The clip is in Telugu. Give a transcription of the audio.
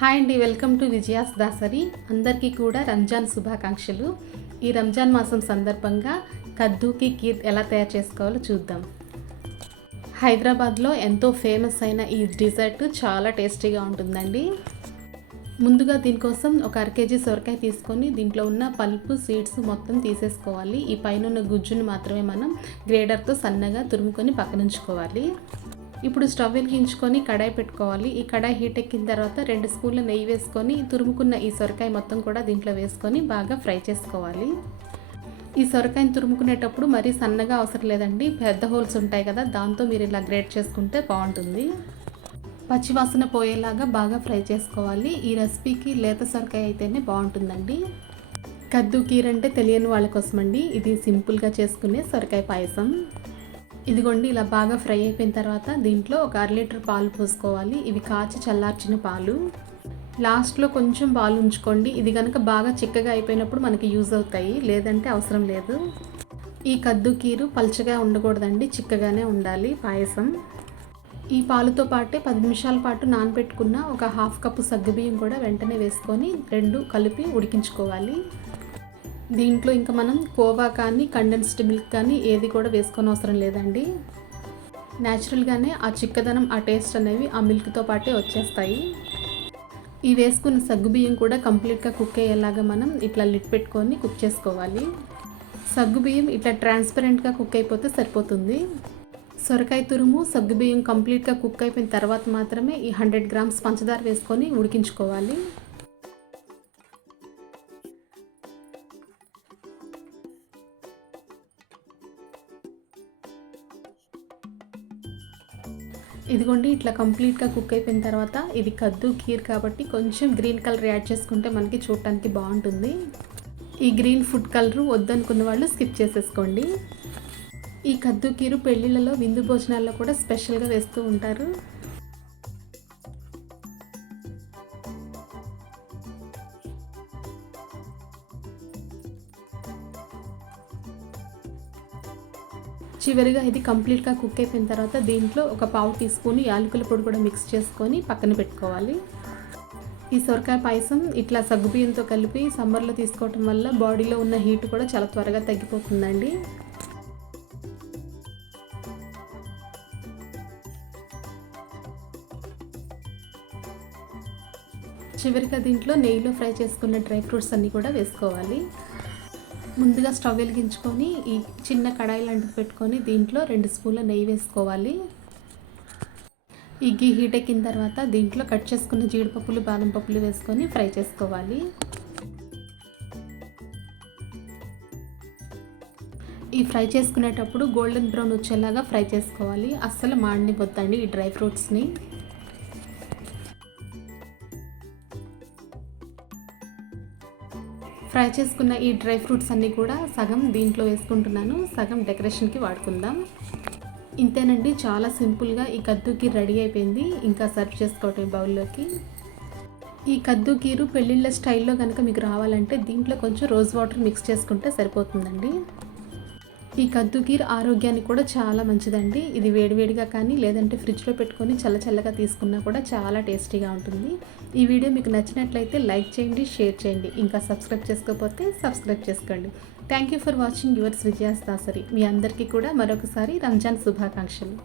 హాయ్ అండి వెల్కమ్ టు విజయాస్ దాసరి. అందరికీ కూడా రంజాన్ శుభాకాంక్షలు. ఈ రంజాన్ మాసం సందర్భంగా కద్దూకి కీర్ ఎలా తయారు చేసుకోవాలో చూద్దాం. హైదరాబాద్లో ఎంతో ఫేమస్ అయిన ఈ డిజర్ట్ చాలా టేస్టీగా ఉంటుందండి. ముందుగా దీనికోసం ఒక అర కేజీ సొరకాయ తీసుకొని దీంట్లో ఉన్న పల్పు సీడ్స్ మొత్తం తీసేసుకోవాలి. ఈ పైన ఉన్న గుజ్జును మాత్రమే మనం గ్రేడర్తో సన్నగా తురుముకొని పక్కనుంచుకోవాలి. ఇప్పుడు స్టవ్ వెలిగించుకొని కడాయి పెట్టుకోవాలి. ఈ కడాయి హీట్ ఎక్కిన తర్వాత రెండు స్పూన్ల నెయ్యి వేసుకొని తురుముకున్న ఈ సొరకాయ మొత్తం కూడా దీంట్లో వేసుకొని బాగా ఫ్రై చేసుకోవాలి. ఈ సొరకాయని తురుముకునేటప్పుడు మరీ సన్నగా అవసరం లేదండి. పెద్ద హోల్స్ ఉంటాయి కదా దాంతో మీరు ఇలా గ్రేట్ చేసుకుంటే బాగుంటుంది. పచ్చివాసన పోయేలాగా బాగా ఫ్రై చేసుకోవాలి. ఈ రెసిపీకి లేత సొరకాయ అయితేనే బాగుంటుందండి. కద్దు కీరంటే తెలియని వాళ్ళ కోసమండి. ఇది సింపుల్గా చేసుకునే సొరకాయ పాయసం. ఇదిగోండి ఇలా బాగా ఫ్రై అయిపోయిన తర్వాత దీంట్లో ఒక అర లీటర్ పాలు పోసుకోవాలి. ఇవి కాచి చల్లార్చిన పాలు. లాస్ట్లో కొంచెం పాలు ఉంచుకోండి. ఇది కనుక బాగా చిక్కగా అయిపోయినప్పుడు మనకి యూజ్ అవుతాయి. లేదంటే అవసరం లేదు. ఈ కద్దు కీరు పల్చగా ఉండకూడదండి. చిక్కగానే ఉండాలి పాయసం. ఈ పాలుతో పాటే పది నిమిషాల పాటు నానబెట్టుకున్న ఒక హాఫ్ కప్పు సగ్గుబియ్యం కూడా వెంటనే వేసుకొని రెండు కలిపి ఉడికించుకోవాలి. దీంట్లో ఇంకా మనం కోవా కానీ కండెన్స్డ్ మిల్క్ కానీ ఏది కూడా వేసుకొని అవసరం లేదండి. న్యాచురల్గానే ఆ చిక్కదనం ఆ టేస్ట్ అనేవి ఆ మిల్క్తో పాటే వచ్చేస్తాయి. ఈ వేసుకున్న సగ్గుబియ్యం కూడా కంప్లీట్గా కుక్ అయ్యేలాగా మనం ఇట్లా లిట్ పెట్టుకొని కుక్ చేసుకోవాలి. సగ్గుబియ్యం ఇట్లా ట్రాన్స్పరెంట్గా కుక్ అయిపోతే సరిపోతుంది. సొరకాయ తురుము సగ్గుబియ్యం కంప్లీట్గా కుక్ అయిపోయిన తర్వాత మాత్రమే ఈ హండ్రెడ్ గ్రామ్స్ పంచదార వేసుకొని ఉడికించుకోవాలి. ఇదిగోండి ఇట్లా కంప్లీట్గా కుక్ అయిపోయిన తర్వాత ఇది కద్దు కీర్ కాబట్టి కొంచెం గ్రీన్ కలర్ యాడ్ చేసుకుంటే మనకి చూడటానికి బాగుంటుంది. ఈ గ్రీన్ ఫుడ్ కలర్ వద్దనుకున్న వాళ్ళు స్కిప్ చేసేసుకోండి. ఈ కద్దు కీరు పెళ్ళిళ్ళలో విందు భోజనాల్లో కూడా స్పెషల్గా వేస్తూ ఉంటారు. చివరిగా ఇది కంప్లీట్గా కుక్ అయిపోయిన తర్వాత దీంట్లో ఒక పావు టీ స్పూన్ యాలకుల పొడి కూడా మిక్స్ చేసుకొని పక్కన పెట్టుకోవాలి. ఈ సొరకాయ పాయసం ఇట్లా సగ్గుబియ్యంతో కలిపి సమ్మర్లో తీసుకోవటం వల్ల బాడీలో ఉన్న హీట్ కూడా చాలా త్వరగా తగ్గిపోతుందండి. చివరిగా దీంట్లో నెయ్యిలో ఫ్రై చేసుకున్న డ్రై ఫ్రూట్స్ అన్నీ కూడా వేసుకోవాలి. ముందుగా స్టవ్ వెలిగించుకొని ఈ చిన్న కడాయి లాంటిది పెట్టుకొని దీంట్లో రెండు స్పూన్ల నెయ్యి వేసుకోవాలి. ఈ గీ హీట్ ఎక్కిన తర్వాత దీంట్లో కట్ చేసుకున్న జీడిపప్పులు బాదం పప్పులు వేసుకొని ఫ్రై చేసుకోవాలి. ఈ ఫ్రై చేసుకునేటప్పుడు గోల్డెన్ బ్రౌన్ వచ్చేలాగా ఫ్రై చేసుకోవాలి. అస్సలు మాడనిపోద్దండి ఈ డ్రై ఫ్రూట్స్ని. ఫ్రై చేసుకున్న ఈ డ్రై ఫ్రూట్స్ అన్నీ కూడా సగం దీంట్లో వేసుకుంటున్నాను. సగం డెకరేషన్కి వాడుకుందాం. ఇంతేనండి చాలా సింపుల్గా ఈ కద్దుకి రెడీ అయిపోయింది. ఇంకా సర్వ్ చేసుకోవటం బౌల్లోకి. ఈ కద్దు కీరు పెళ్ళిళ్ళ స్టైల్లో కనుక మీకు రావాలంటే దీంట్లో కొంచెం రోజ్ వాటర్ మిక్స్ చేసుకుంటే సరిపోతుందండి. ఈ కద్దుకీర్ ఆరోగ్యానికి కూడా చాలా మంచిదండి. ఇది వేడివేడిగా కానీ లేదంటే ఫ్రిడ్జ్లో పెట్టుకొని చల్లచల్లగా తీసుకున్నా కూడా చాలా టేస్టీగా ఉంటుంది. ఈ వీడియో మీకు నచ్చినట్లయితే లైక్ చేయండి షేర్ చేయండి. ఇంకా సబ్స్క్రైబ్ చేసుకోకపోతే సబ్స్క్రైబ్ చేసుకోండి. Thank you for watching yours Vijaya's Dasari. మీ అందరికీ కూడా మరొకసారి రంజాన్ శుభాకాంక్షలు.